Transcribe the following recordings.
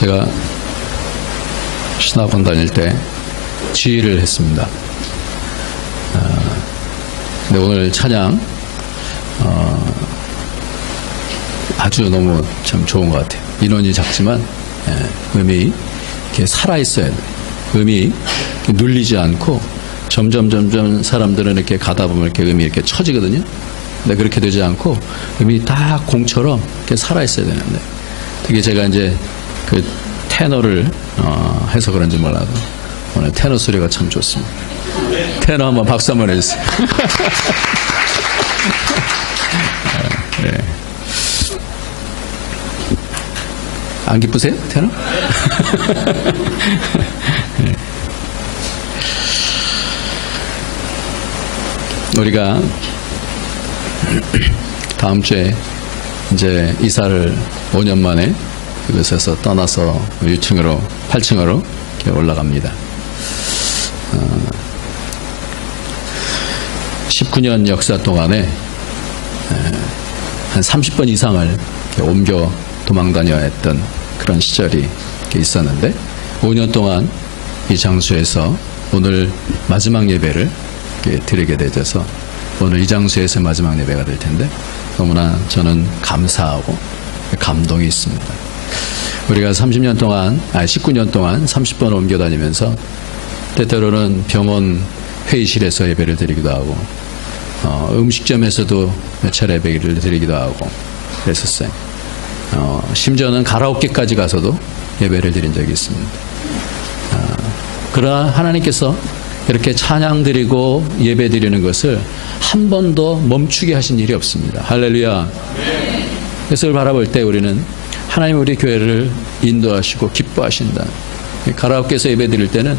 제가 신학원 다닐 때 지휘를 했습니다. 근데 오늘 찬양 아주 너무 참 좋은 것 같아요. 인원이 작지만 음이 이렇게 살아있어야 돼요. 음이 눌리지 않고 점점 사람들은 이렇게 가다 보면 이렇게 음이 이렇게 처지거든요. 근데 그렇게 되지 않고 음이 다 공처럼 이렇게 살아있어야 되는데, 특히 제가 이제 그 테너를 해서 그런지 몰라도 오늘 테너 소리가 참 좋습니다. 테너 한번 박수 한번 해주세요. 네. 안 기쁘세요? 테너? 네. 우리가 다음 주에 이제 이사를 5년 만에 이곳에서 떠나서 6층으로 8층으로 올라갑니다. 19년 역사 동안에 한 30번 이상을 옮겨 도망 다녀야 했던 그런 시절이 있었는데, 5년 동안 이 장소에서 오늘 마지막 예배를 드리게 되어서 오늘 이 장소에서 마지막 예배가 될 텐데 너무나 저는 감사하고 감동이 있습니다. 우리가 30년 동안, 19년 동안 30번 옮겨 다니면서 때때로는 병원 회의실에서 예배를 드리기도 하고 음식점에서도 몇 차례 예배를 드리기도 하고 그랬었어요. 심지어는 가라오케까지 가서도 예배를 드린 적이 있습니다. 그러나 하나님께서 이렇게 찬양 드리고 예배 드리는 것을 한 번도 멈추게 하신 일이 없습니다. 할렐루야. 그것을 바라볼 때 우리는 하나님 우리 교회를 인도하시고 기뻐하신다. 가라오케에서 예배 드릴 때는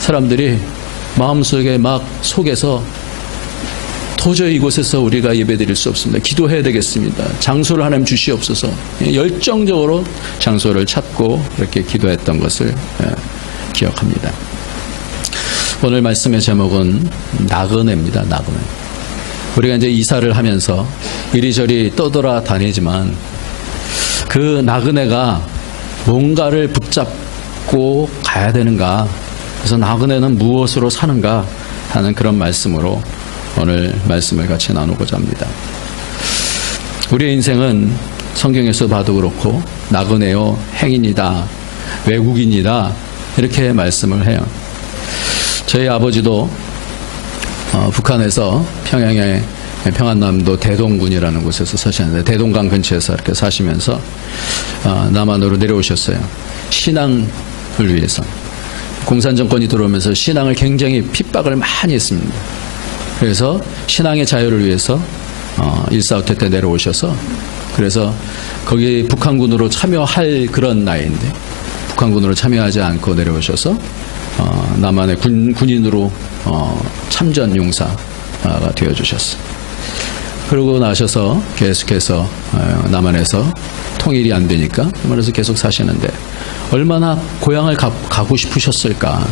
사람들이 마음속에 막 속에서 도저히 이곳에서 우리가 예배 드릴 수 없습니다. 기도해야 되겠습니다. 장소를 하나님 주시옵소서. 열정적으로 장소를 찾고 이렇게 기도했던 것을 기억합니다. 오늘 말씀의 제목은 나그네입니다. 나그네. 우리가 이제 이사를 하면서 이리저리 떠돌아 다니지만 그 나그네가 뭔가를 붙잡고 가야 되는가, 그래서 나그네는 무엇으로 사는가 하는 그런 말씀으로 오늘 말씀을 같이 나누고자 합니다. 우리의 인생은 성경에서 봐도 그렇고 나그네요, 행인이다, 외국인이다 이렇게 말씀을 해요. 저희 아버지도 북한에서 평양의 평안남도 대동군이라는 곳에서 사시는데, 대동강 근처에서 이렇게 사시면서 남한으로 내려오셨어요. 신앙을 위해서. 공산정권이 들어오면서 신앙을 굉장히 핍박을 많이 했습니다. 그래서 신앙의 자유를 위해서 1.4.5태 때 내려오셔서, 그래서 거기 북한군으로 참여할 그런 나이인데 북한군으로 참여하지 않고 내려오셔서 남한의 군인으로 참전 용사가 되어주셨어요. 그러고 나셔서 계속해서 남한에서 통일이 안 되니까 남한에서 계속 사시는데 얼마나 고향을 가고 싶으셨을까.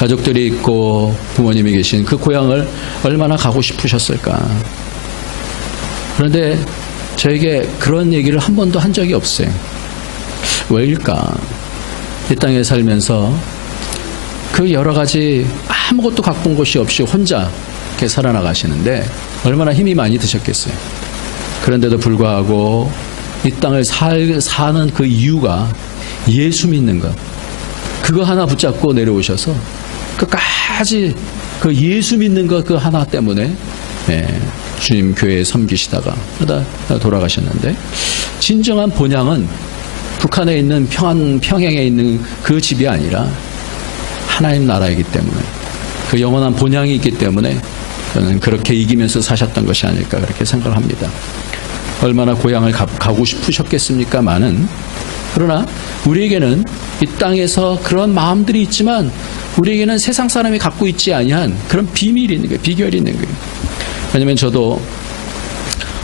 가족들이 있고 부모님이 계신 그 고향을 얼마나 가고 싶으셨을까. 그런데 저에게 그런 얘기를 한 번도 한 적이 없어요. 왜일까? 이 땅에 살면서 그 여러 가지 아무것도 갖고 온 것이 없이 혼자 이렇게 살아나가시는데 얼마나 힘이 많이 드셨겠어요. 그런데도 불구하고 이 땅을 사는 그 이유가 예수 믿는 것, 그거 하나 붙잡고 내려오셔서 끝까지 그 예수 믿는 것 그 하나 때문에 주님 교회에 섬기시다가 돌아가셨는데, 진정한 본향은 북한에 있는 평양에 있는 그 집이 아니라 하나님 나라이기 때문에, 그 영원한 본향이 있기 때문에 저는 그렇게 이기면서 사셨던 것이 아닐까 그렇게 생각을 합니다. 얼마나 고향을 가고 싶으셨겠습니까마는, 그러나 우리에게는 이 땅에서 그런 마음들이 있지만 우리에게는 세상 사람이 갖고 있지 아니한 그런 비밀이 있는 거예요. 비결이 있는 거예요. 왜냐하면 저도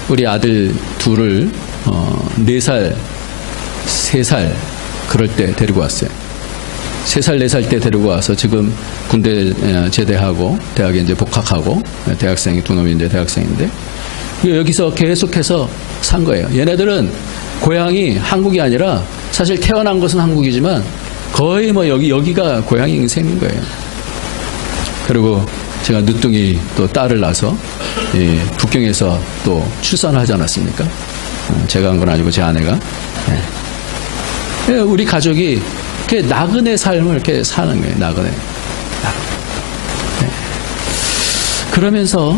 우리 아들 둘을 4살, 3살 그럴 때 데리고 왔어요. 3살, 4살 때 데리고 와서 지금 군대 제대하고 대학에 이제 복학하고 대학생이 두 놈이 이제 대학생인데 여기서 계속해서 산 거예요. 얘네들은 고향이 한국이 아니라 사실 태어난 것은 한국이지만 거의 뭐 여기가 고향 인생인 거예요. 그리고 제가 늦둥이 또 딸을 낳아서 북경에서 또 출산을 하지 않았습니까? 제가 한 건 아니고 제 아내가. 우리 가족이 이렇게 나그네 삶을 이렇게 사는 거예요. 나그네. 그러면서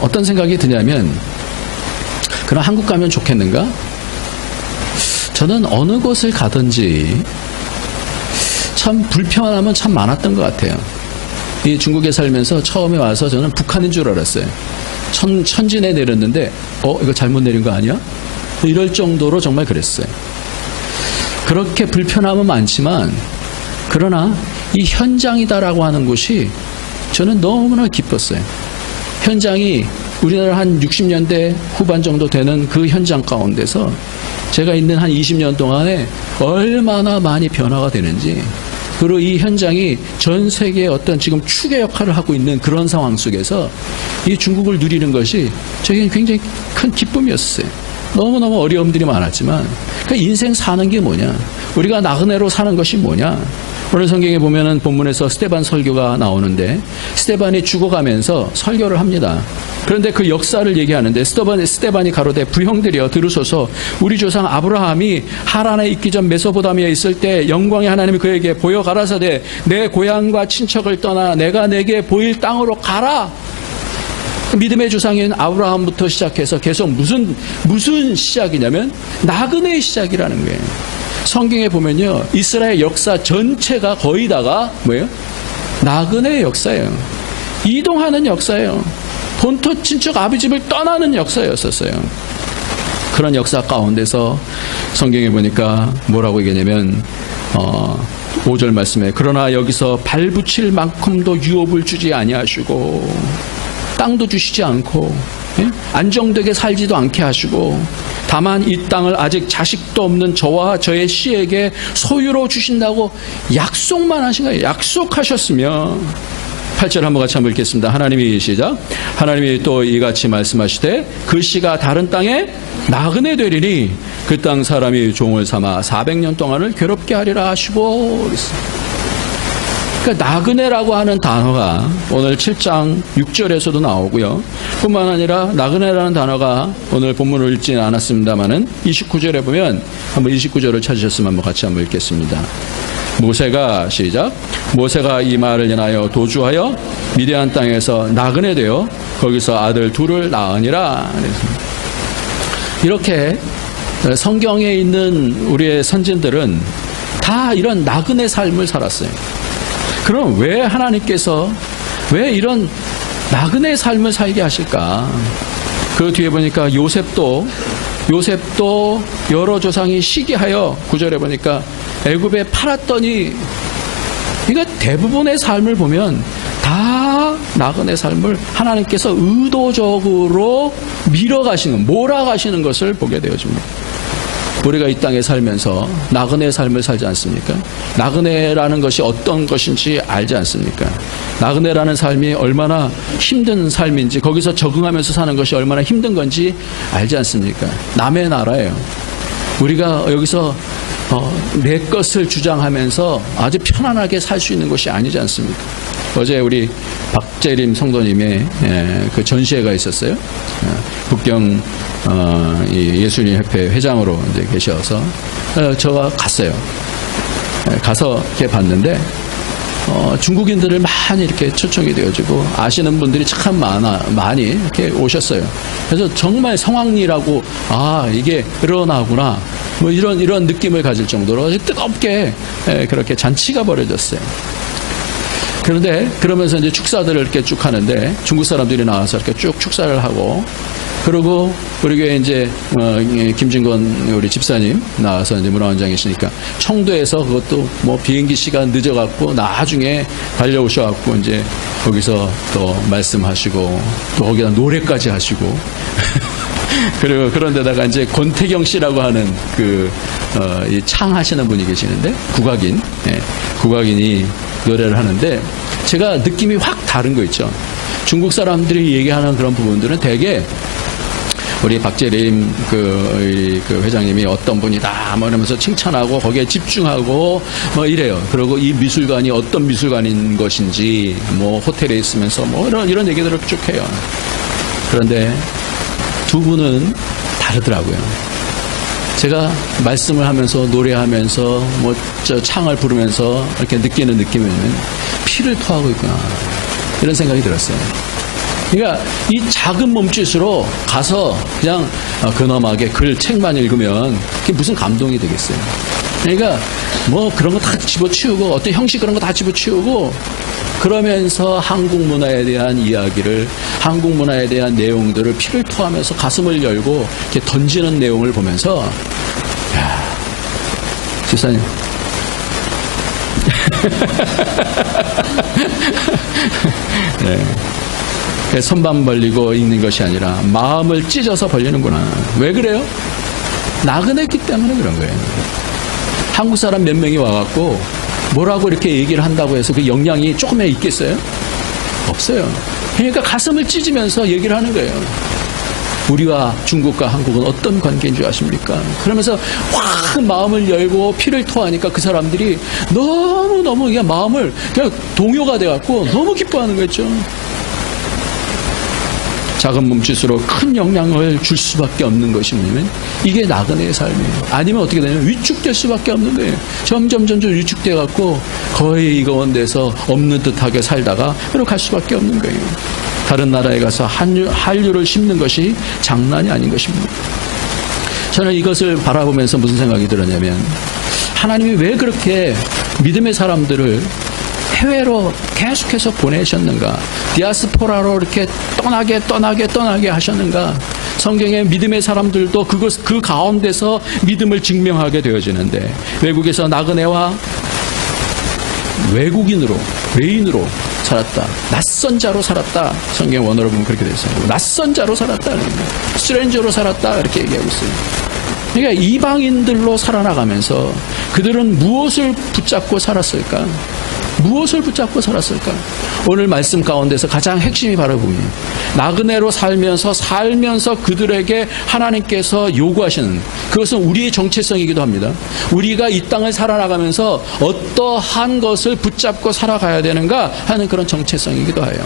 어떤 생각이 드냐면, 그럼 한국 가면 좋겠는가? 저는 어느 곳을 가든지 참 불편함은 참 많았던 것 같아요. 이 중국에 살면서 처음에 와서 저는 북한인 줄 알았어요. 천진에 내렸는데 이거 잘못 내린 거 아니야? 이럴 정도로 정말 그랬어요. 그렇게 불편함은 많지만 그러나 이 현장이다라고 하는 곳이 저는 너무나 기뻤어요. 현장이 우리나라 한 60년대 후반 정도 되는 그 현장 가운데서 제가 있는 한 20년 동안에 얼마나 많이 변화가 되는지, 그리고 이 현장이 전 세계의 어떤 지금 축의 역할을 하고 있는 그런 상황 속에서 이 중국을 누리는 것이 저에게는 굉장히 큰 기쁨이었어요. 너무너무 어려움들이 많았지만 그 인생 사는 게 뭐냐, 우리가 나그네로 사는 것이 뭐냐. 오늘 성경에 보면은 본문에서 스데반 설교가 나오는데 스데반이 죽어가면서 설교를 합니다. 그런데 그 역사를 얘기하는데 스데반이 가로되 부형들이여 들으소서, 우리 조상 아브라함이 하란에 있기 전 메소포타미아에 있을 때 영광의 하나님이 그에게 보여 가라사대 내 고향과 친척을 떠나 내가 내게 보일 땅으로 가라. 믿음의 조상인 아브라함부터 시작해서 계속 무슨 시작이냐면 나그네의 시작이라는 거예요. 성경에 보면요, 이스라엘 역사 전체가 거의 다가 뭐예요? 나그네의 역사예요. 이동하는 역사예요. 본토 친척 아비집을 떠나는 역사였었어요. 그런 역사 가운데서 성경에 보니까 뭐라고 얘기하냐면 5절 말씀에 그러나 여기서 발붙일 만큼도 유업을 주지 아니하시고 땅도 주시지 않고 안정되게 살지도 않게 하시고 다만 이 땅을 아직 자식도 없는 저와 저의 씨에게 소유로 주신다고 약속만 하신 거예요. 약속하셨으며 8절 한번 같이 한번 읽겠습니다. 하나님이 시작. 하나님이 또 이같이 말씀하시되 그 씨가 다른 땅에 나그네 되리니 그 땅 사람이 종을 삼아 400년 동안을 괴롭게 하리라 하시고 그랬습니다. 그러니까 나그네라고 하는 단어가 오늘 7장 6절에서도 나오고요. 뿐만 아니라 나그네라는 단어가 오늘 본문을 읽지는 않았습니다만은 29절에 보면 한번 29절을 찾으셨으면 한번 같이 한번 읽겠습니다. 모세가 시작. 모세가 이 말을 인하여 도주하여 미디안 땅에서 나그네 되어 거기서 아들 둘을 낳으니라. 이렇게 성경에 있는 우리의 선진들은 다 이런 나그네 삶을 살았어요. 그럼 왜 하나님께서 왜 이런 나그네 삶을 살게 하실까? 그 뒤에 보니까 요셉도 여러 조상이 시기하여 9절에 보니까 애굽에 팔았더니, 그러니까 대부분의 삶을 보면 다 나그네 삶을 하나님께서 의도적으로 밀어가시는, 몰아가시는 것을 보게 되어집니다. 우리가 이 땅에 살면서 나그네 삶을 살지 않습니까? 나그네라는 것이 어떤 것인지 알지 않습니까? 나그네라는 삶이 얼마나 힘든 삶인지, 거기서 적응하면서 사는 것이 얼마나 힘든 건지 알지 않습니까? 남의 나라예요. 우리가 여기서 내 것을 주장하면서 아주 편안하게 살 수 있는 것이 아니지 않습니까? 어제 우리 박재림 성도님의 그 전시회가 있었어요. 북경 예수님 협회 회장으로 이제 계셔서 저가 갔어요. 가서 이렇게 봤는데 중국인들을 많이 이렇게 초청이 되어지고 아시는 분들이 참 많이 이렇게 오셨어요. 그래서 정말 성황리라고 이게 일어나구나 뭐 이런 느낌을 가질 정도로 뜨겁게 그렇게 잔치가 벌어졌어요. 그런데 그러면서 이제 축사들을 이렇게 쭉 하는데 중국 사람들이 나와서 이렇게 쭉 축사를 하고, 그리고 우리 교회 이제 김진건 우리 집사님 나와서 이제 문화원장이시니까 청도에서 그것도 뭐 비행기 시간 늦어갖고 나중에 달려오셔갖고 이제 거기서 또 말씀하시고 또 거기다 노래까지 하시고 그리고 그런데다가 이제 권태경 씨라고 하는 이 창 하시는 분이 계시는데 국악인이 노래를 하는데 제가 느낌이 확 다른 거 있죠. 중국 사람들이 얘기하는 그런 부분들은 되게 우리 박재림 그 회장님이 어떤 분이다 뭐 이러면서 칭찬하고 거기에 집중하고 뭐 이래요. 그리고 이 미술관이 어떤 미술관인 것인지 뭐 호텔에 있으면서 뭐 이런 얘기들을 쭉 해요. 그런데 두 분은 다르더라고요. 제가 말씀을 하면서 노래하면서 뭐 저 창을 부르면서 이렇게 느끼는 느낌은 피를 토하고 있구나 이런 생각이 들었어요. 그러니까 이 작은 몸짓으로 가서 그냥 근엄하게 책만 읽으면 그게 무슨 감동이 되겠어요. 그러니까 뭐 그런 거 다 집어치우고 어떤 형식 그런 거 다 집어치우고 그러면서 한국 문화에 대한 이야기를 한국 문화에 대한 내용들을 피를 토하면서 가슴을 열고 이렇게 던지는 내용을 보면서 야, 집사님 네. 손만 벌리고 있는 것이 아니라 마음을 찢어서 벌리는구나. 왜 그래요? 나그네기 때문에 그런 거예요. 한국 사람 몇 명이 와갖고 뭐라고 이렇게 얘기를 한다고 해서 그 영향이 조금이나 있겠어요? 없어요. 그러니까 가슴을 찢으면서 얘기를 하는 거예요. 우리와 중국과 한국은 어떤 관계인 줄 아십니까? 그러면서 확 마음을 열고 피를 토하니까 그 사람들이 너무너무 그냥 마음을 그냥 동요가 돼갖고 너무 기뻐하는 거죠. 작은 몸짓으로 큰 영향을 줄 수밖에 없는 것이 뭐냐면 이게 나그네의 삶이에요. 아니면 어떻게 되냐면 위축될 수밖에 없는 거예요. 점점 위축돼 갖고 거의 이거원 데서 없는 듯하게 살다가 그렇게 갈 수밖에 없는 거예요. 다른 나라에 가서 한류를 심는 것이 장난이 아닌 것입니다. 저는 이것을 바라보면서 무슨 생각이 들었냐면 하나님이 왜 그렇게 믿음의 사람들을 해외로 계속해서 보내셨는가? 디아스포라로 이렇게 떠나게 하셨는가? 성경의 믿음의 사람들도 그 가운데서 믿음을 증명하게 되어지는데 외국에서 나그네와 외인으로 살았다. 낯선 자로 살았다. 성경 원어로 보면 그렇게 되어 있어요. 낯선 자로 살았다. 스트레인저로 살았다. 이렇게 얘기하고 있어요. 그러니까 이방인들로 살아나가면서 그들은 무엇을 붙잡고 살았을까? 무엇을 붙잡고 살았을까? 오늘 말씀 가운데서 가장 핵심이 바로 보면 나그네로 살면서 그들에게 하나님께서 요구하시는 그것은 우리의 정체성이기도 합니다. 우리가 이 땅을 살아나가면서 어떠한 것을 붙잡고 살아가야 되는가 하는 그런 정체성이기도 해요.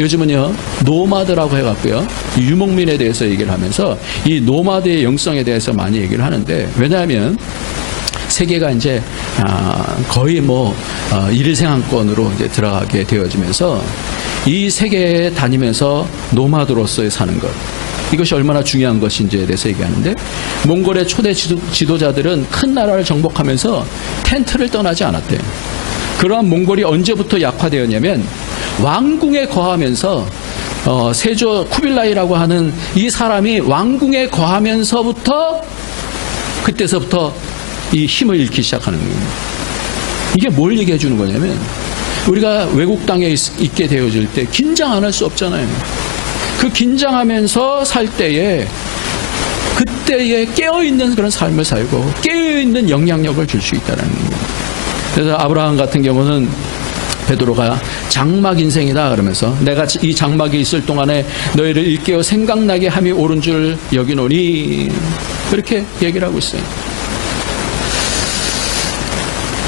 요즘은요 노마드라고 해갖고요 유목민에 대해서 얘기를 하면서 이 노마드의 영성에 대해서 많이 얘기를 하는데 왜냐하면 세계가 이제 거의 일생한권으로 이제 들어가게 되어지면서 이 세계에 다니면서 노마드로서의 사는 것 이것이 얼마나 중요한 것인지에 대해서 얘기하는데 몽골의 초대 지도자들은 큰 나라를 정복하면서 텐트를 떠나지 않았대요. 그러한 몽골이 언제부터 약화되었냐면 왕궁에 거하면서 세조 쿠빌라이라고 하는 이 사람이 왕궁에 거하면서부터 그때서부터 이 힘을 잃기 시작하는 거예요. 이게 뭘 얘기해 주는 거냐면 우리가 외국 땅에 있게 되어질 때 긴장 안 할 수 없잖아요. 그 긴장하면서 살 때에 그때에 깨어있는 그런 삶을 살고 깨어있는 영향력을 줄 수 있다는 거예요. 그래서 아브라함 같은 경우는 베드로가 장막 인생이다 그러면서 내가 이 장막이 있을 동안에 너희를 일깨워 생각나게 함이 옳은 줄 여기노니 그렇게 얘기를 하고 있어요.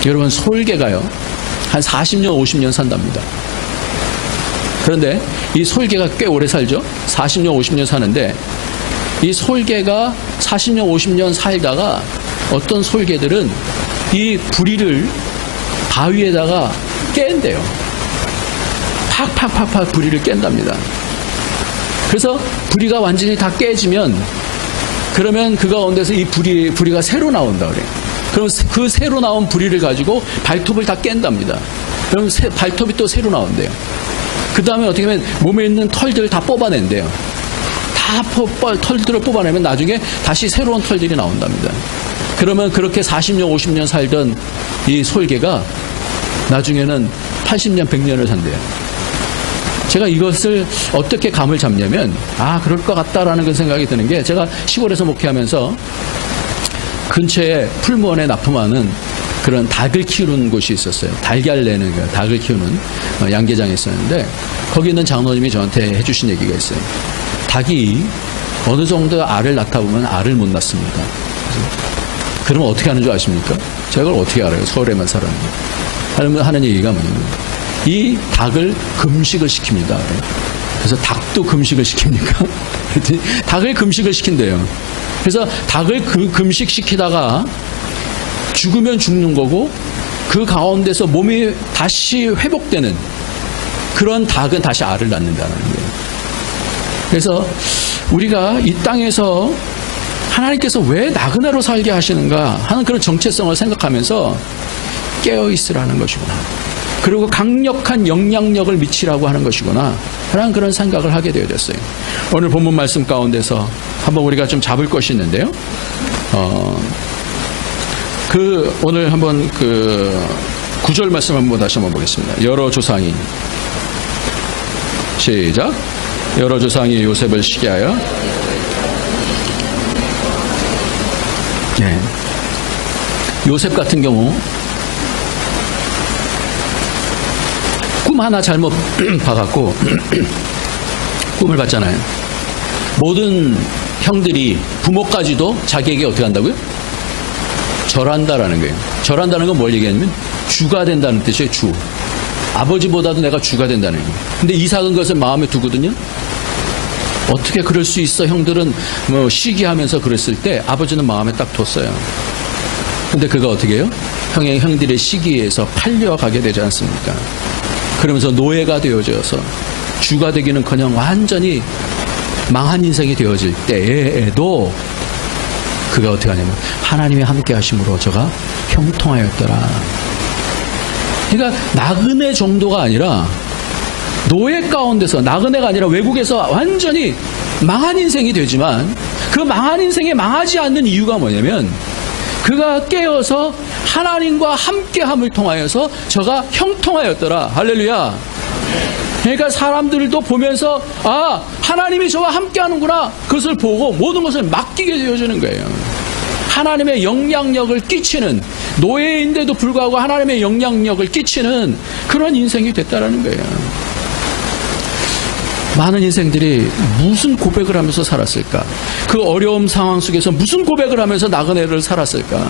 여러분 솔개가요 한 40년 50년 산답니다. 그런데 이 솔개가 꽤 오래 살죠. 40년 50년 사는데 이 솔개가 40년 50년 살다가 어떤 솔개들은 이 부리를 바위에다가 깬대요. 팍팍팍팍 부리를 깬답니다. 그래서 부리가 완전히 다 깨지면 그러면 그 가운데서 이 부리가 새로 나온다 그래요. 그럼 그 새로 나온 부리를 가지고 발톱을 다 깬답니다. 그럼 발톱이 또 새로 나온대요. 그 다음에 어떻게 하면 몸에 있는 털들을 다 뽑아낸대요. 다 털들을 뽑아내면 나중에 다시 새로운 털들이 나온답니다. 그러면 그렇게 40년 50년 살던 이 솔개가 나중에는 80년 100년을 산대요. 제가 이것을 어떻게 감을 잡냐면 그럴 것 같다라는 그 생각이 드는 게 제가 시골에서 목회하면서 근처에 풀무원에 납품하는 그런 닭을 키우는 곳이 있었어요. 달걀 내는 닭을 키우는 양계장이 있었는데 거기 있는 장로님이 저한테 해주신 얘기가 있어요. 닭이 어느 정도 알을 낳다 보면 알을 못 낳습니다. 그러면 어떻게 하는 줄 아십니까? 제가 그걸 어떻게 알아요? 서울에만 살았는데. 하는 얘기가 뭐냐면 이 닭을 금식을 시킵니다. 그래서 닭도 금식을 시킵니까? 닭을 금식을 시킨대요. 그래서 닭을 금식시키다가 죽으면 죽는 거고 그 가운데서 몸이 다시 회복되는 그런 닭은 다시 알을 낳는다는 거예요. 그래서 우리가 이 땅에서 하나님께서 왜 나그네로 살게 하시는가 하는 그런 정체성을 생각하면서 깨어있으라는 것이구나. 그리고 강력한 영향력을 미치라고 하는 것이구나 라는 그런 생각을 하게 되어졌어요. 오늘 본문 말씀 가운데서 한번 우리가 좀 잡을 것이 있는데요. 오늘 한번 9절 말씀 한번 다시 한번 보겠습니다. 여러 조상이 시작. 여러 조상이 요셉을 시기하여 네. 요셉 같은 경우 꿈 하나 잘못 봐갖고 꿈을 봤잖아요. 모든 형들이 부모까지도 자기에게 어떻게 한다고요? 절한다라는 거예요. 절한다는 건 뭘 얘기하냐면 주가 된다는 뜻이에요. 주. 아버지보다도 내가 주가 된다는 거예요. 근데 이삭은 그것을 마음에 두거든요. 어떻게 그럴 수 있어? 형들은 뭐 시기하면서 그랬을 때 아버지는 마음에 딱 뒀어요. 근데 그가 어떻게 해요? 형들의 시기에서 팔려가게 되지 않습니까? 그러면서 노예가 되어져서 주가 되기는커녕 완전히 망한 인생이 되어질 때에도 그가 어떻게 하냐면 하나님이 함께 하심으로 저가 형통하였더라. 그러니까 나그네 정도가 아니라 노예 가운데서 나그네가 아니라 외국에서 완전히 망한 인생이 되지만 그 망한 인생에 망하지 않는 이유가 뭐냐면 그가 깨어서 하나님과 함께함을 통하여서 저가 형통하였더라. 할렐루야. 그러니까 사람들도 보면서 아 하나님이 저와 함께하는구나 그것을 보고 모든 것을 맡기게 되어지는 거예요. 하나님의 영향력을 끼치는 노예인데도 불구하고 하나님의 영향력을 끼치는 그런 인생이 됐다라는 거예요. 많은 인생들이 무슨 고백을 하면서 살았을까? 그 어려움 상황 속에서 무슨 고백을 하면서 나그네를 살았을까?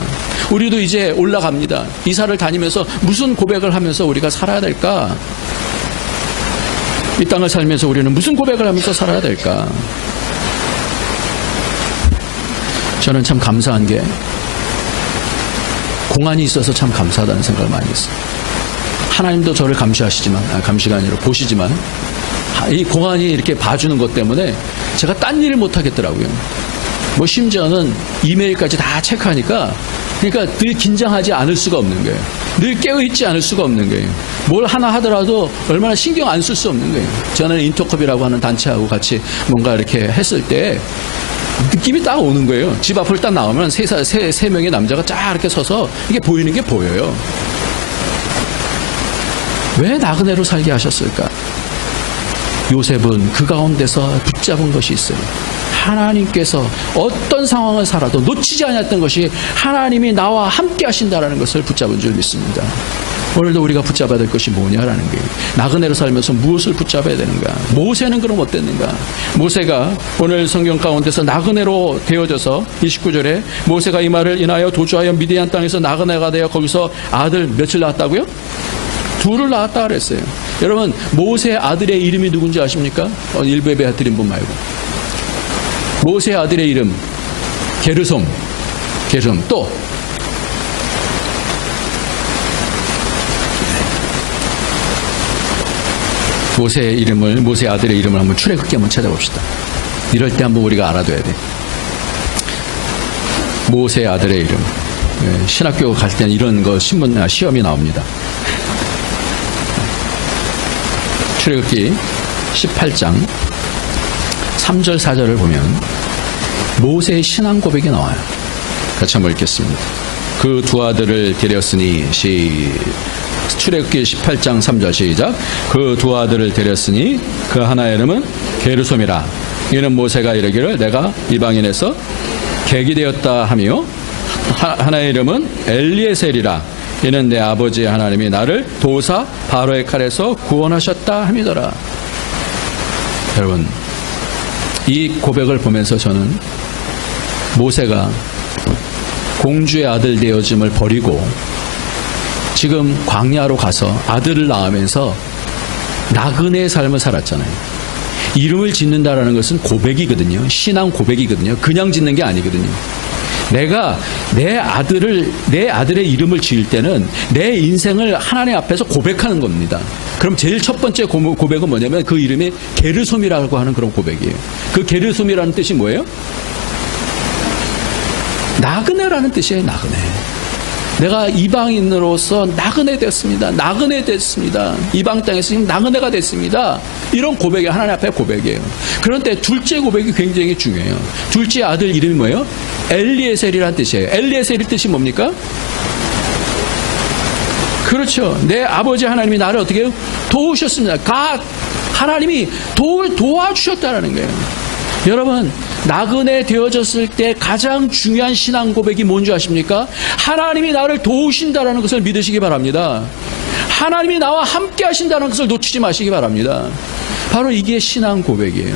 우리도 이제 올라갑니다. 이사를 다니면서 무슨 고백을 하면서 우리가 살아야 될까? 이 땅을 살면서 우리는 무슨 고백을 하면서 살아야 될까? 저는 참 감사한 게 공안이 있어서 참 감사하다는 생각을 많이 했어요. 하나님도 저를 감시하시지만, 감시가 아니라 보시지만 이 공안이 이렇게 봐주는 것 때문에 제가 딴 일을 못 하겠더라고요. 뭐 심지어는 이메일까지 다 체크하니까 그러니까 늘 긴장하지 않을 수가 없는 거예요. 늘 깨어있지 않을 수가 없는 거예요. 뭘 하나 하더라도 얼마나 신경 안 쓸 수 없는 거예요. 저는 인터컵이라고 하는 단체하고 같이 뭔가 이렇게 했을 때 느낌이 딱 오는 거예요. 집 앞을 딱 나오면 세 명의 남자가 쫙 이렇게 서서 이게 보이는 게 보여요. 왜 나그네로 살게 하셨을까? 요셉은 그 가운데서 붙잡은 것이 있어요. 하나님께서 어떤 상황을 살아도 놓치지 않았던 것이 하나님이 나와 함께 하신다라는 것을 붙잡은 줄 믿습니다. 오늘도 우리가 붙잡아야 될 것이 뭐냐라는 거예요. 나그네로 살면서 무엇을 붙잡아야 되는가? 모세는 그럼 어땠는가? 모세가 오늘 성경 가운데서 나그네로 되어져서 29절에 모세가 이 말을 인하여 도주하여 미디안 땅에서 나그네가 되어 거기서 아들 며칠 낳았다고요? 둘을 낳았다 그랬어요. 여러분 모세 아들의 이름이 누군지 아십니까? 일부 예배 드린 분 말고 모세 아들의 이름 게르솜 또 모세 아들의 이름을 한번 출애굽기 한번 찾아봅시다. 이럴 때 한번 우리가 알아둬야 돼. 모세 아들의 이름. 신학교 갈 때는 이런 거 시험이 나옵니다. 출애굽기 18장 3절 4절을 보면 모세의 신앙 고백이 나와요. 같이 한번 읽겠습니다. 그 두 아들을 데렸으니 출애굽기 18장 3절 시작. 그 두 아들을 데렸으니 그 하나의 이름은 게르솜이라. 이는 모세가 이르기를 내가 이방인에서 객이 되었다 하며 하나의 이름은 엘리에셀이라. 이는 내 아버지의 하나님이 나를 도사 바로의 칼에서 구원하셨다 함이더라. 여러분 이 고백을 보면서 저는 모세가 공주의 아들 되어짐을 버리고 지금 광야로 가서 아들을 낳으면서 나그네의 삶을 살았잖아요. 이름을 짓는다라는 것은 고백이거든요. 신앙 고백이거든요. 그냥 짓는 게 아니거든요. 내가 내 아들의 이름을 지을 때는 내 인생을 하나님 앞에서 고백하는 겁니다. 그럼 제일 첫 번째 고백은 뭐냐면 그 이름이 게르솜이라고 하는 그런 고백이에요. 그 게르솜이라는 뜻이 뭐예요? 나그네라는 뜻이에요. 나그네. 내가 이방인으로서 나그네 됐습니다. 나그네 됐습니다. 이방 땅에서 지금 나그네가 됐습니다. 이런 고백이 하나님 앞에 고백이에요. 그런데 둘째 고백이 굉장히 중요해요. 둘째 아들 이름이 뭐예요? 엘리에셀이라는 뜻이에요. 엘리에셀의 뜻이 뭡니까? 그렇죠. 내 아버지 하나님이 나를 어떻게 해요? 도우셨습니다. 하나님이 도와주셨다는 거예요. 여러분, 나그네 되어졌을 때 가장 중요한 신앙 고백이 뭔지 아십니까? 하나님이 나를 도우신다는 것을 믿으시기 바랍니다. 하나님이 나와 함께 하신다는 것을 놓치지 마시기 바랍니다. 바로 이게 신앙 고백이에요.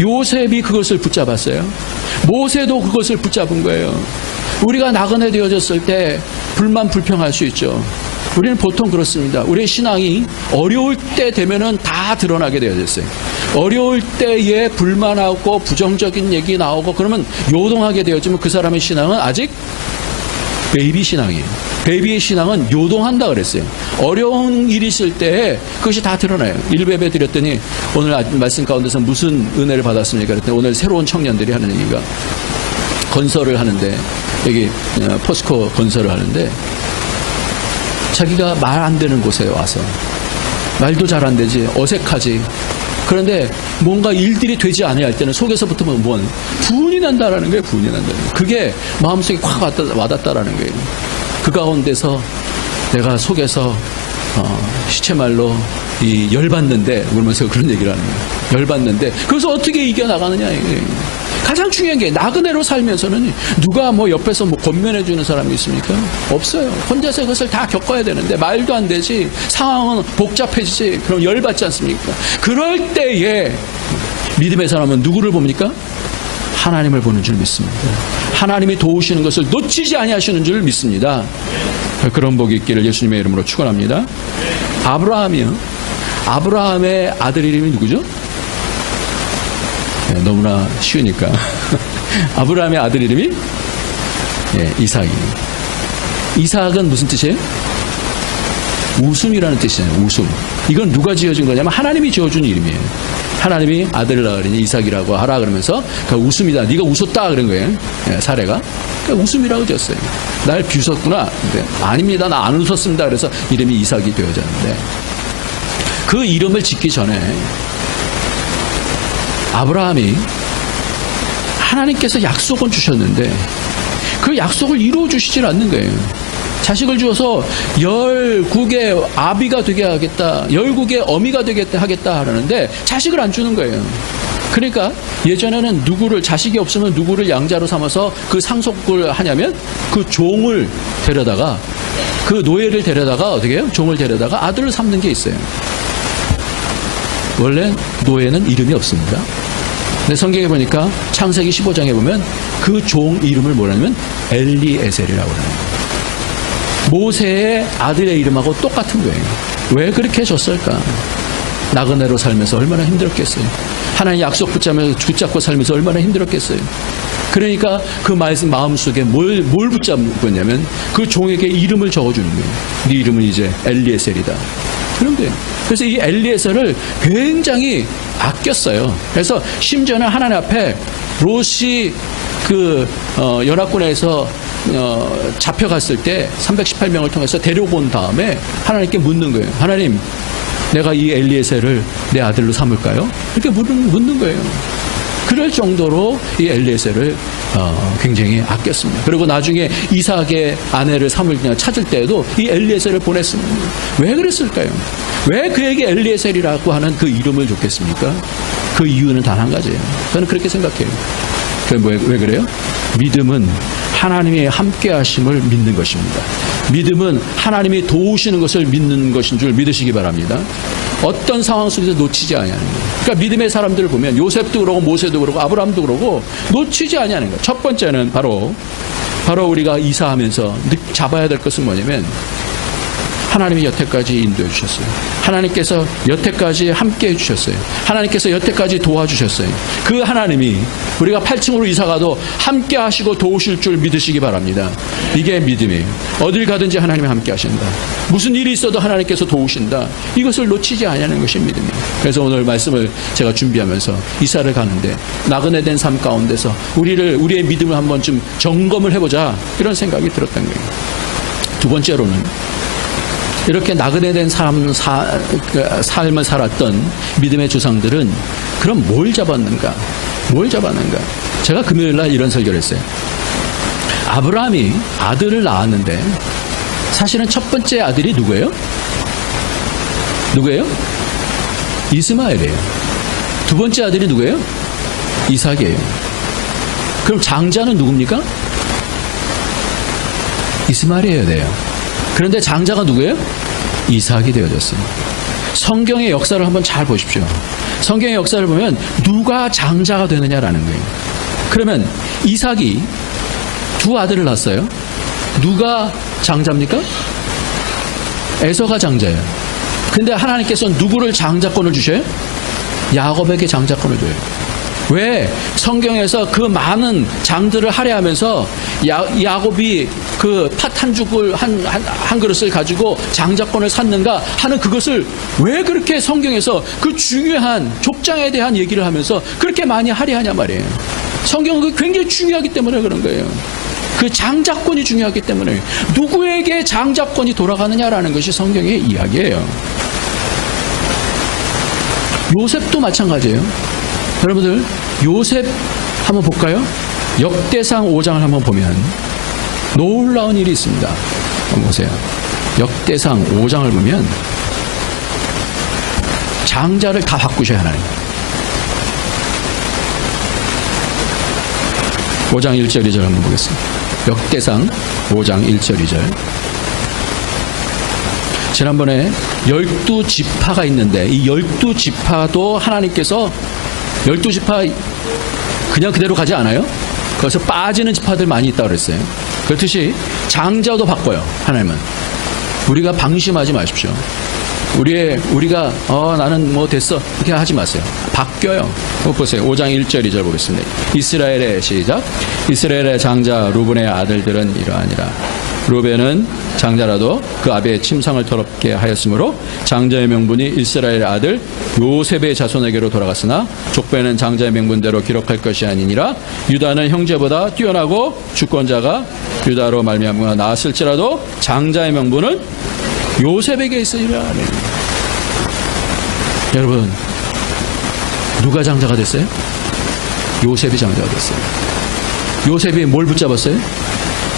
요셉이 그것을 붙잡았어요. 모세도 그것을 붙잡은 거예요. 우리가 나그네 되어졌을 때 불만불평할 수 있죠. 우리는 보통 그렇습니다. 우리의 신앙이 어려울 때 되면은 다 드러나게 되어졌어요. 어려울 때에 불만하고 부정적인 얘기 나오고 그러면 요동하게 되어지면 그 사람의 신앙은 아직 베이비 신앙이에요. 베이비의 신앙은 요동한다 그랬어요. 어려운 일이 있을 때 그것이 다 드러나요. 일베베 드렸더니 오늘 말씀 가운데서 무슨 은혜를 받았습니까? 그랬더니 오늘 새로운 청년들이 하는 얘기가 건설을 하는데 여기 포스코 건설을 하는데 자기가 말 안 되는 곳에 와서 말도 잘 안 되지 어색하지 그런데 뭔가 일들이 되지 않아야 할 때는 속에서부터 분이 난다라는 거예요. 분이 난다는 거예요. 그게 마음속에 확 와닿다라는 거예요. 그 가운데서 내가 속에서 시체말로 이 열받는데 그러면서 그런 얘기를 하는 거예요. 열받는데 그래서 어떻게 이겨나가느냐 이거예요. 가장 중요한 게 나그네로 살면서는 누가 옆에서 권면해 주는 사람이 있습니까? 없어요. 혼자서 그것을 다 겪어야 되는데 말도 안 되지 상황은 복잡해지지 그럼 열받지 않습니까? 그럴 때에 믿음의 사람은 누구를 봅니까? 하나님을 보는 줄 믿습니다. 하나님이 도우시는 것을 놓치지 아니하시는 줄 믿습니다. 그런 복이 있기를 예수님의 이름으로 축원합니다. 아브라함이요. 아브라함의 아들 이름이 누구죠? 네, 너무나 쉬우니까. 아브라함의 아들 이름이 이삭이에요. 이삭은 무슨 뜻이에요? 웃음이라는 뜻이에요. 웃음. 이건 누가 지어준 거냐면 하나님이 지어준 이름이에요. 하나님이 아들을 낳으리니 이삭이라고 하라 그러면서 웃음이다. 네가 웃었다 그런 거예요. 사례가. 웃음이라고 지었어요. 날 비웃었구나. 아닙니다. 나 안 웃었습니다. 그래서 이름이 이삭이 되어졌는데 그 이름을 짓기 전에 아브라함이 하나님께서 약속은 주셨는데 그 약속을 이루어 주시질 않는 거예요. 자식을 주어서 열국의 아비가 되게 하겠다, 열국의 어미가 되겠다 하겠다 하는데 자식을 안 주는 거예요. 그러니까 예전에는 자식이 없으면 누구를 양자로 삼아서 그 상속을 하냐면 그 종을 데려다가 그 노예를 데려다가 어떻게 해요? 종을 데려다가 아들을 삼는 게 있어요. 원래 노예는 이름이 없습니다. 근데 성경에 보니까 창세기 15장에 보면 그 종 이름을 뭐라냐면 엘리에셀이라고 해요. 모세의 아들의 이름하고 똑같은 거예요. 왜 그렇게 줬을까? 나그네로 살면서 얼마나 힘들었겠어요. 하나님 약속 붙잡고 살면서 얼마나 힘들었겠어요. 그러니까 그 마음속에 뭘 붙잡냐면 그 종에게 이름을 적어주는 거예요. 네 이름은 이제 엘리에셀이다. 그런 거예요. 그래서 이 엘리에셀을 굉장히 아꼈어요. 그래서 심지어는 하나님 앞에 롯이 연합군에서 잡혀갔을 때 318명을 통해서 데려고 온 다음에 하나님께 묻는 거예요. 하나님, 내가 이 엘리에셀을 내 아들로 삼을까요? 이렇게 묻는 거예요. 그럴 정도로 이 엘리에셀을 굉장히 아꼈습니다. 그리고 나중에 이삭의 아내를 찾을 때에도 이 엘리에셀을 보냈습니다. 왜 그랬을까요? 왜 그에게 엘리에셀이라고 하는 그 이름을 줬겠습니까? 그 이유는 단 한 가지예요. 저는 그렇게 생각해요. 왜 그래요? 믿음은 하나님의 함께 하심을 믿는 것입니다. 믿음은 하나님이 도우시는 것을 믿는 것인 줄 믿으시기 바랍니다. 어떤 상황 속에서 놓치지 아니하는 거예요. 그러니까 믿음의 사람들을 보면 요셉도 그러고 모세도 그러고 아브라함도 그러고 놓치지 아니하는 거예요. 첫 번째는 바로 우리가 이사하면서 잡아야 될 것은 뭐냐면 하나님이 여태까지 인도해 주셨어요. 하나님께서 여태까지 함께 해주셨어요. 하나님께서 여태까지 도와주셨어요. 그 하나님이 우리가 8층으로 이사가도 함께 하시고 도우실 줄 믿으시기 바랍니다. 이게 믿음이에요. 어딜 가든지 하나님이 함께 하신다. 무슨 일이 있어도 하나님께서 도우신다. 이것을 놓치지 않냐는 것이 믿음이에요. 그래서 오늘 말씀을 제가 준비하면서 이사를 가는데 나그네된 삶 가운데서 우리의 믿음을 한번 좀 점검을 해보자, 이런 생각이 들었던 거예요. 두 번째로는 이렇게 나그네된 삶을 살았던 믿음의 조상들은 그럼 뭘 잡았는가? 제가 금요일날 이런 설교를 했어요. 아브라함이 아들을 낳았는데 사실은 첫 번째 아들이 누구예요? 이스마엘이에요. 두 번째 아들이 누구예요? 이삭이에요. 그럼 장자는 누굽니까? 이스마엘이어야 돼요. 그런데 장자가 누구예요? 이삭이 되어졌어요. 성경의 역사를 한번 잘 보십시오. 성경의 역사를 보면 누가 장자가 되느냐라는 거예요. 그러면 이삭이 두 아들을 낳았어요. 누가 장자입니까? 에서가 장자예요. 근데 하나님께서 누구를 장자권을 주셔요? 야곱에게 장자권을 줘요. 왜? 성경에서 그 많은 장들을 할애하면서 야곱이 그 팥 한 죽을 한 그릇을 가지고 장자권을 샀는가 하는 그것을 왜 그렇게 성경에서 그 중요한 족장에 대한 얘기를 하면서 그렇게 많이 할애하냐 말이에요. 성경은 굉장히 중요하기 때문에 그런 거예요. 그 장자권이 중요하기 때문에 누구에게 장자권이 돌아가느냐라는 것이 성경의 이야기예요. 요셉도 마찬가지예요. 여러분들 요셉 한번 볼까요? 역대상 5장을 한번 보면 놀라운 일이 있습니다. 한번 보세요. 역대상 5장을 보면 장자를 다 바꾸셔야 하나님. 5장 1절 2절 한번 보겠습니다. 역대상 5장 1절 2절. 지난번에 12지파가 있는데 이 12지파도 하나님께서 12지파 그냥 그대로 가지 않아요? 거기서 빠지는 지파들 많이 있다고 그랬어요. 그렇듯이 장자도 바꿔요. 하나님은. 우리가 방심하지 마십시오. 우리가 나는 뭐 됐어 이렇게 하지 마세요. 바뀌어요. 보세요. 5장 1절 2절 보겠습니다. 이스라엘의 시작. 이스라엘의 장자 루벤의 아들들은 이러하니라. 루벤은 장자라도 그 아비의 침상을 더럽게 하였으므로 장자의 명분이 이스라엘의 아들 요셉의 자손에게로 돌아갔으나 족배는 장자의 명분대로 기록할 것이 아니니라. 유다는 형제보다 뛰어나고 주권자가 유다로 말미암아 나았을지라도 장자의 명분은 요셉에게 있으리라. 여러분, 누가 장자가 됐어요? 요셉이 장자가 됐어요. 요셉이 뭘 붙잡았어요?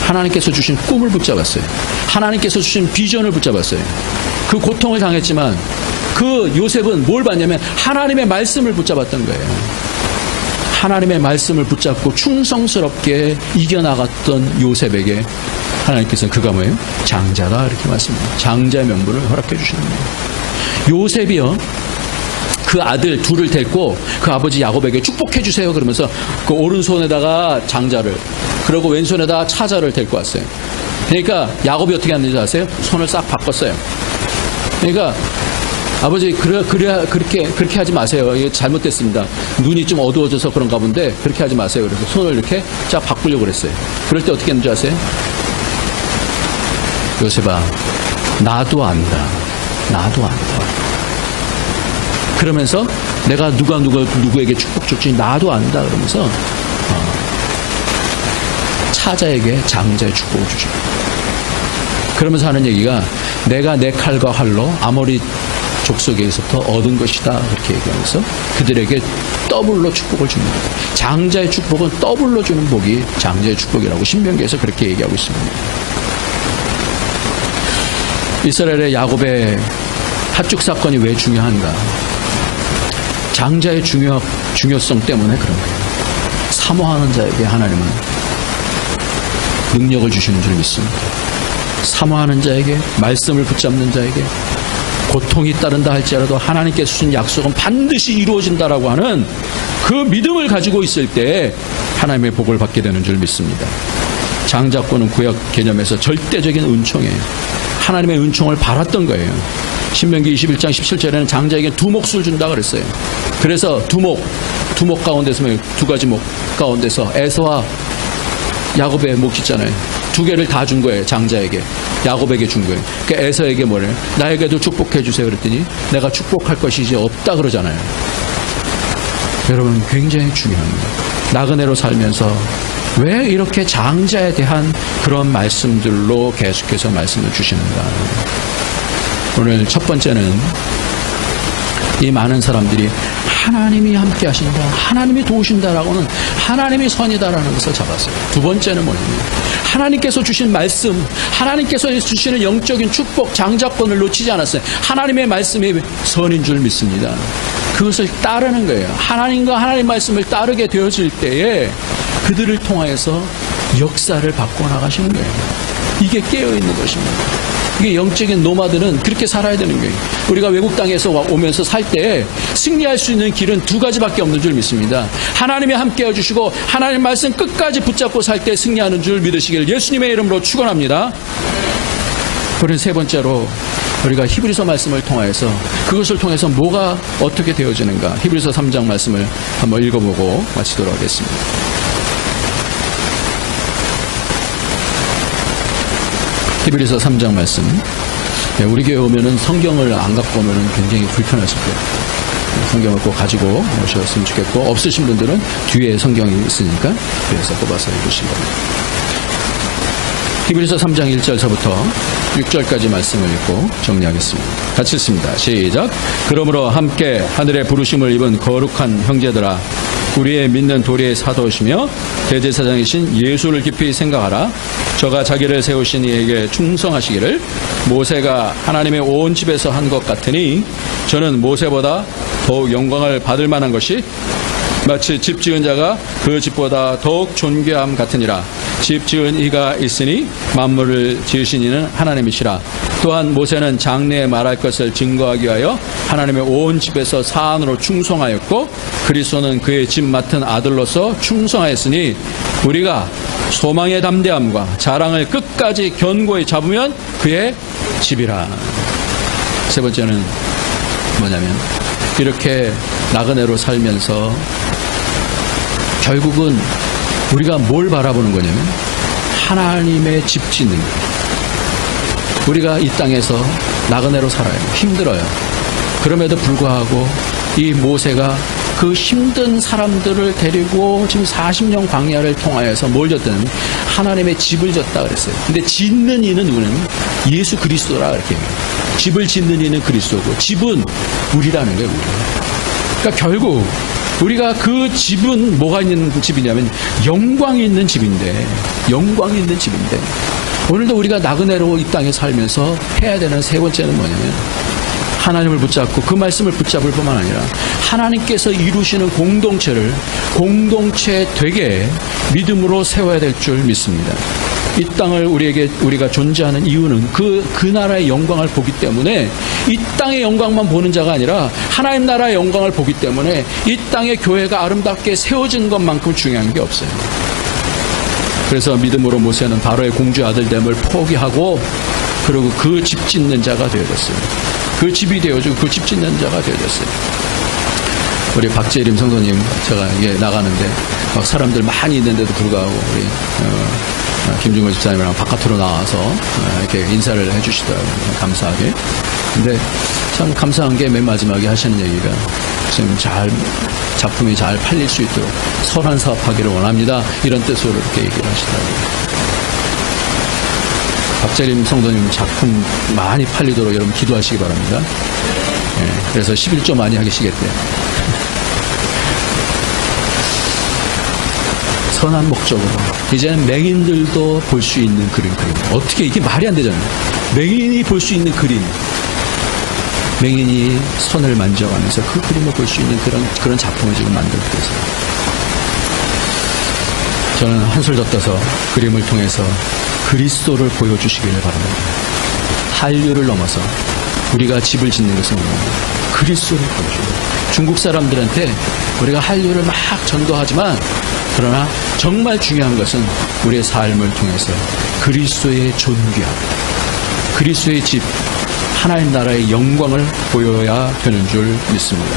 하나님께서 주신 꿈을 붙잡았어요. 하나님께서 주신 비전을 붙잡았어요. 그 고통을 당했지만 그 요셉은 뭘 받냐면 하나님의 말씀을 붙잡았던 거예요. 하나님의 말씀을 붙잡고 충성스럽게 이겨나갔던 요셉에게 하나님께서 그가 뭐예요? 장자다 이렇게 말씀합니다. 장자의 명분을 허락해 주시는 거예요. 요셉이요, 그 아들 둘을 데리고 그 아버지 야곱에게 축복해 주세요 그러면서 그 오른손에다가 장자를, 그리고 왼손에다가 차자를 데리고 왔어요. 그러니까 야곱이 어떻게 하는지 아세요? 손을 싹 바꿨어요. 그러니까 아버지 그렇게 하지 마세요. 이게 잘못됐습니다. 눈이 좀 어두워져서 그런가 본데 그렇게 하지 마세요. 그래서 손을 이렇게 쫙 바꾸려고 그랬어요. 그럴 때 어떻게 했는지 아세요? 요셉아, 나도 안다. 그러면서 내가 누구에게 축복 줄지 나도 안다. 그러면서 차자에게 장자의 축복을 주죠. 그러면서 하는 얘기가 내가 내 칼과 활로 아모리 족속에서부터 얻은 것이다. 그렇게 얘기하면서 그들에게 더블로 축복을 줍니다. 장자의 축복은 더블로 주는 복이 장자의 축복이라고 신명기에서 그렇게 얘기하고 있습니다. 이스라엘의 야곱의 핫죽 사건이 왜 중요한가? 장자의 중요성 때문에 그런 거예요. 사모하는 자에게 하나님은 능력을 주시는 줄 믿습니다. 사모하는 자에게, 말씀을 붙잡는 자에게 고통이 따른다 할지라도 하나님께서 주신 약속은 반드시 이루어진다라고 하는 그 믿음을 가지고 있을 때 하나님의 복을 받게 되는 줄 믿습니다. 장자권은 구약 개념에서 절대적인 은총이에요. 하나님의 은총을 바랐던 거예요. 신명기 21장 17절에는 장자에게 두 몫을 준다 그랬어요. 그래서 두 몫 가운데서 두 가지 목 가운데서 에서와 야곱의 몫 있잖아요. 두 개를 다 준 거예요. 장자에게. 야곱에게 준 거예요. 그러니까 에서에게 뭐래요? 나에게도 축복해 주세요 그랬더니 내가 축복할 것이 이제 없다 그러잖아요. 여러분 굉장히 중요한 거예요. 나그네로 살면서 왜 이렇게 장자에 대한 그런 말씀들로 계속해서 말씀을 주시는가. 오늘 첫 번째는 이 많은 사람들이 하나님이 함께 하신다, 하나님이 도우신다라고는 하나님이 선이다라는 것을 잡았어요. 두 번째는 뭐냐면 하나님께서 주신 말씀, 하나님께서 주시는 영적인 축복, 장자권을 놓치지 않았어요. 하나님의 말씀이 선인 줄 믿습니다. 그것을 따르는 거예요. 하나님과 하나님 말씀을 따르게 되어질 때에 그들을 통하여서 역사를 바꿔나가시는 거예요. 이게 깨어있는 것입니다. 이게 영적인 노마드는 그렇게 살아야 되는 거예요. 우리가 외국 땅에서 오면서 살 때 승리할 수 있는 길은 두 가지밖에 없는 줄 믿습니다. 하나님이 함께 해주시고 하나님 말씀 끝까지 붙잡고 살 때 승리하는 줄 믿으시길 예수님의 이름으로 축원합니다. 그리고 세 번째로 우리가 히브리서 말씀을 통해서 그것을 통해서 뭐가 어떻게 되어지는가. 히브리서 3장 말씀을 한번 읽어보고 마치도록 하겠습니다. 히브리서 3장 말씀. 우리 교회 오면은 성경을 안 갖고 오면은 굉장히 불편하실 거예요. 성경을 꼭 가지고 오셨으면 좋겠고, 없으신 분들은 뒤에 성경이 있으니까 뒤에서 뽑아서 읽으시기 바랍니다. 히브리서 3장 1절서부터 6절까지 말씀을 읽고 정리하겠습니다. 같이 읽습니다. 시작. 그러므로 함께 하늘의 부르심을 입은 거룩한 형제들아, 우리의 믿는 도리의 사도시며 대제사장이신 예수를 깊이 생각하라. 저가 자기를 세우신 이에게 충성하시기를 모세가 하나님의 온 집에서 한 것 같으니 저는 모세보다 더욱 영광을 받을 만한 것이 마치 집 지은 자가 그 집보다 더욱 존귀함 같으니라. 집 지은 이가 있으니 만물을 지으신 이는 하나님이시라. 또한 모세는 장래에 말할 것을 증거하기 위하여 하나님의 온 집에서 사안으로 충성하였고 그리스도는 그의 집 맡은 아들로서 충성하였으니 우리가 소망의 담대함과 자랑을 끝까지 견고히 잡으면 그의 집이라. 세 번째는 뭐냐면 이렇게 나그네로 살면서 결국은 우리가 뭘 바라보는 거냐면 하나님의 집 짓는 거예요. 우리가 이 땅에서 나그네로 살아요. 힘들어요. 그럼에도 불구하고 이 모세가 그 힘든 사람들을 데리고 지금 40년 광야를 통하여서 뭘 졌다는 하나님의 집을 졌다 그랬어요. 근데 짓는 이는 누구냐면 예수 그리스도라 그렇게 해요. 집을 짓는 이는 그리스도고 집은 우리라는 거예요. 우리. 그러니까 결국 우리가 그 집은 뭐가 있는 집이냐면 영광이 있는 집인데 오늘도 우리가 나그네로 이 땅에 살면서 해야 되는 세 번째는 뭐냐면 하나님을 붙잡고 그 말씀을 붙잡을 뿐만 아니라 하나님께서 이루시는 공동체를 공동체 되게 믿음으로 세워야 될 줄 믿습니다. 이 땅을 우리가 존재하는 이유는 그 나라의 영광을 보기 때문에 이 땅의 영광만 보는 자가 아니라 하나님 나라의 영광을 보기 때문에 이 땅의 교회가 아름답게 세워진 것만큼 중요한 게 없어요. 그래서 믿음으로 모세는 바로의 공주 아들됨을 포기하고 그리고 그 집 짓는 자가 되어졌어요. 그 집이 되어지고 그 집 짓는 자가 되어졌어요. 우리 박재림 성도님 제가 이게 나가는데 막 사람들 많이 있는데도 불구하고 우리 김중걸 집사님이랑 바깥으로 나와서 이렇게 인사를 해주시더라고요. 감사하게. 근데 참 감사한 게 맨 마지막에 하시는 얘기가 지금 작품이 잘 팔릴 수 있도록 선한 사업하기를 원합니다. 이런 뜻으로 이렇게 얘기를 하시더라고요. 박재림 성도님 작품 많이 팔리도록 여러분 기도하시기 바랍니다. 그래서 11조 많이 하시겠대요. 선한 목적으로 이제는 맹인들도 볼 수 있는 그림. 어떻게 이게 말이 안 되잖아요. 맹인이 볼 수 있는 그림. 맹인이 선을 만져가면서 그 그림을 볼 수 있는 그런 작품을 지금 만들고 있어요. 저는 한술 더 떠서 그림을 통해서 그리스도를 보여주시기를 바랍니다. 한류를 넘어서 우리가 집을 짓는 것은 그리스도를 보여줘요. 중국 사람들한테 우리가 한류를 막 전도하지만 그러나 정말 중요한 것은 우리의 삶을 통해서 그리스도의 존귀함, 그리스도의 집, 하나님 나라의 영광을 보여야 되는 줄 믿습니다.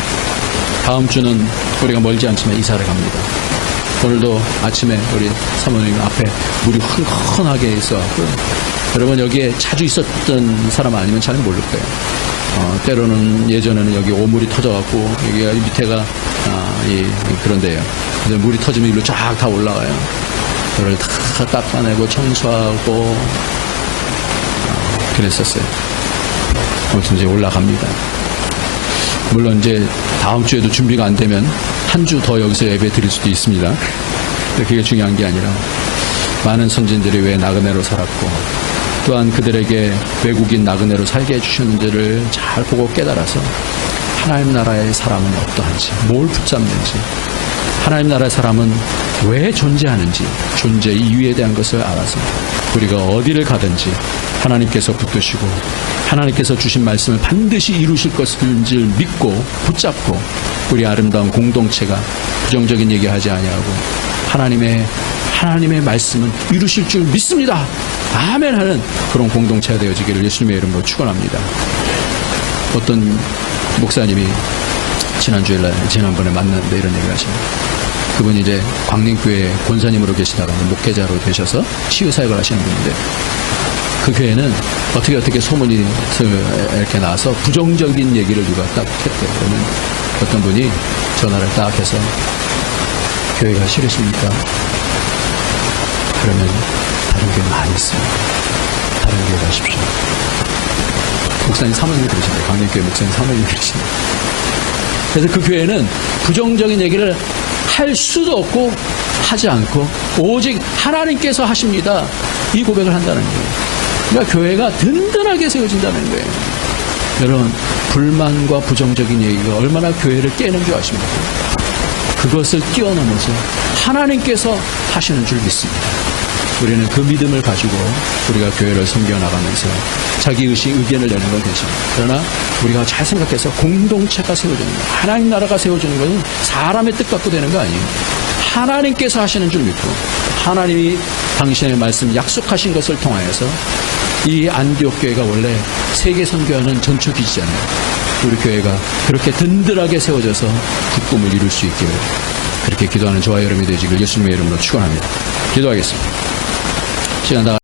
다음 주는 우리가 멀지 않지만 이사를 갑니다. 오늘도 아침에 우리 사모님 앞에 물이 흥건하게 있어갖고 여러분 여기에 자주 있었던 사람 아니면 잘 모를 거예요. 때로는 예전에는 여기 오물이 터져갖고 여기가 밑에가 그런데요. 물이 터지면 일로 쫙 다 올라가요. 그걸 다 닦아내고 청소하고 그랬었어요. 아무튼 이제 올라갑니다. 물론 이제 다음 주에도 준비가 안 되면 한 주 더 여기서 예배 드릴 수도 있습니다. 근데 그게 중요한 게 아니라 많은 선진들이 왜 나그네로 살았고 또한 그들에게 외국인 나그네로 살게 해주셨는지를 잘 보고 깨달아서 하나님 나라의 사람은 어떠한지, 뭘 붙잡는지, 하나님 나라의 사람은 왜 존재하는지, 존재 이유에 대한 것을 알아서 우리가 어디를 가든지 하나님께서 붙드시고 하나님께서 주신 말씀을 반드시 이루실 것을 믿고 붙잡고 우리 아름다운 공동체가 부정적인 얘기하지 아니하고 하나님의 말씀은 이루실 줄 믿습니다. 아멘 하는 그런 공동체가 되어지기를 예수님의 이름으로 축원합니다. 어떤 목사님이 지난번에 만났는데 이런 얘기를 하십니다. 그분이 이제 광림교회 권사님으로 계시다가 목회자로 되셔서 치유사역을 하시는 분인데 그 교회는 어떻게 소문이 이렇게 나와서 부정적인 얘기를 누가 딱 했대요. 그러면 어떤 분이 전화를 딱 해서 교회가 싫으십니까? 그러면 다른 교회 많이 있습니다. 다른 교회 가십시오. 목사님 사모님이 그러신대요. 광림교회 목사님 사모님이 그러신대요. 그래서 그 교회는 부정적인 얘기를 할 수도 없고 하지 않고 오직 하나님께서 하십니다. 이 고백을 한다는 거예요. 그러니까 교회가 든든하게 세워진다는 거예요. 여러분, 불만과 부정적인 얘기가 얼마나 교회를 깨는 줄 아십니까? 그것을 뛰어넘어서 하나님께서 하시는 줄 믿습니다. 우리는 그 믿음을 가지고 우리가 교회를 섬겨나가면서 자기 의견을 내는 건 괜찮아요. 그러나 우리가 잘 생각해서 공동체가 세워지는 거예요. 하나님 나라가 세워지는 것은 사람의 뜻 갖고 되는 거 아니에요. 하나님께서 하시는 줄 믿고 하나님이 당신의 말씀 약속하신 것을 통하여서 이 안디옥 교회가 원래 세계 선교하는 전초기지잖아요. 우리 교회가 그렇게 든든하게 세워져서 국꿈을 이룰 수 있기를 그렇게 기도하는 저와 여러분이 되시길 예수님의 이름으로 축원합니다. 기도하겠습니다. 시간 다